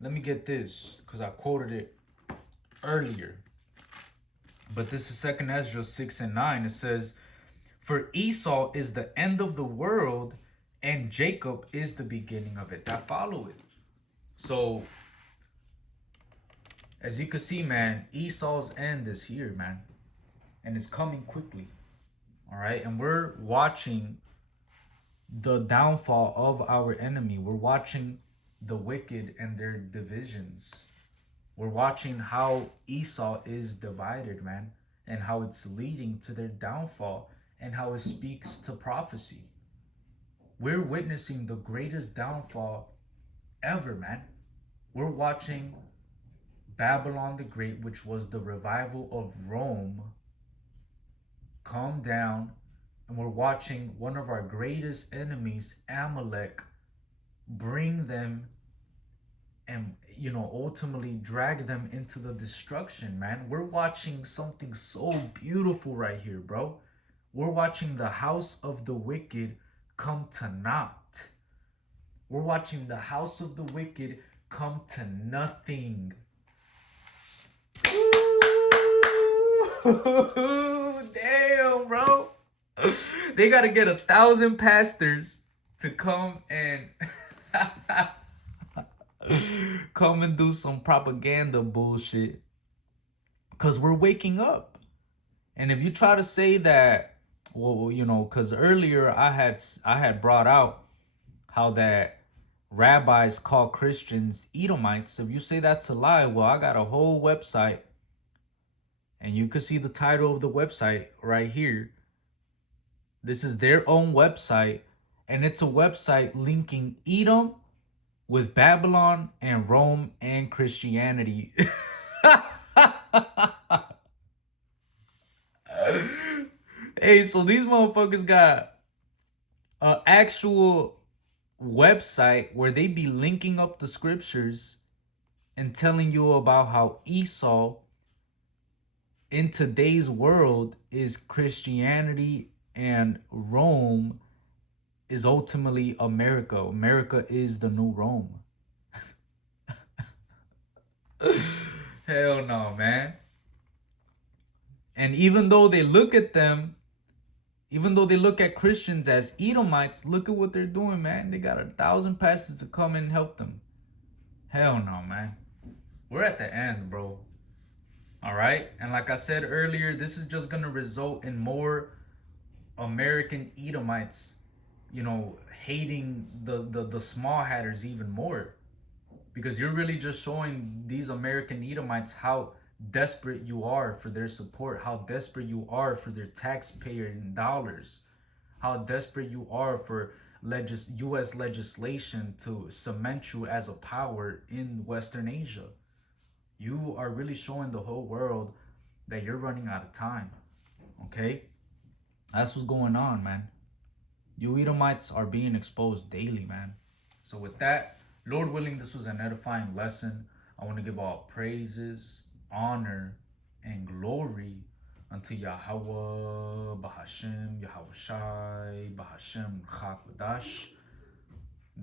Let me get this, because I quoted it earlier. But this is 2 Ezra 6:9. It says, for Esau is the end of the world, and Jacob is the beginning of it. That follow it. So, as you can see, man, Esau's end is here, man. And it's coming quickly. All right? And we're watching the downfall of our enemy. We're watching the wicked and their divisions. We're watching how Esau is divided, man, and how it's leading to their downfall and how it speaks to prophecy. We're witnessing the greatest downfall ever, man. We're watching Babylon the Great, which was the revival of Rome, come down, and we're watching one of our greatest enemies, Amalek, bring them and, ultimately drag them into the destruction, man. We're watching something so beautiful right here, bro. We're watching the house of the wicked come to naught. We're watching the house of the wicked come to nothing. Ooh, damn, bro. They gotta get 1,000 pastors to come and come and do some propaganda bullshit, because we're waking up. And if you try to say that, well, because earlier I had brought out how that rabbis call Christians Edomites. If you say that's a lie, well, I got a whole website, and you can see the title of the website right here. This is their own website, and it's a website linking Edom with Babylon and Rome and Christianity. Hey, so these motherfuckers got an actual website where they be linking up the scriptures and telling you about how Esau in today's world is Christianity and Rome is ultimately America. America is the new Rome. Hell no, man. And even though they look at Christians as Edomites, look at what they're doing, man. They got 1,000 pastors to come and help them. Hell no, man. We're at the end, bro. All right? And like I said earlier, this is just going to result in more American Edomites, hating the small hatters even more. Because you're really just showing these American Edomites how desperate you are for their support, how desperate you are for their taxpayer dollars, how desperate you are for U.S. legislation to cement you as a power in Western Asia. You are really showing the whole world that you're running out of time. Okay? That's what's going on, man. You Edomites are being exposed daily, man. So with that, Lord willing, this was an edifying lesson. I want to give all praises, honor, and glory unto Yahweh, Bahashem, Yahweh Shai, Bahashem, Chakadash.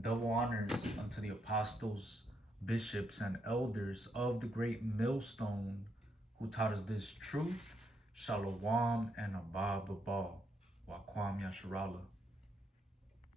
Double honors unto the apostles, bishops, and elders of the great millstone who taught us this truth. Shalom and Abba Babal. Wakwam Yasharallah.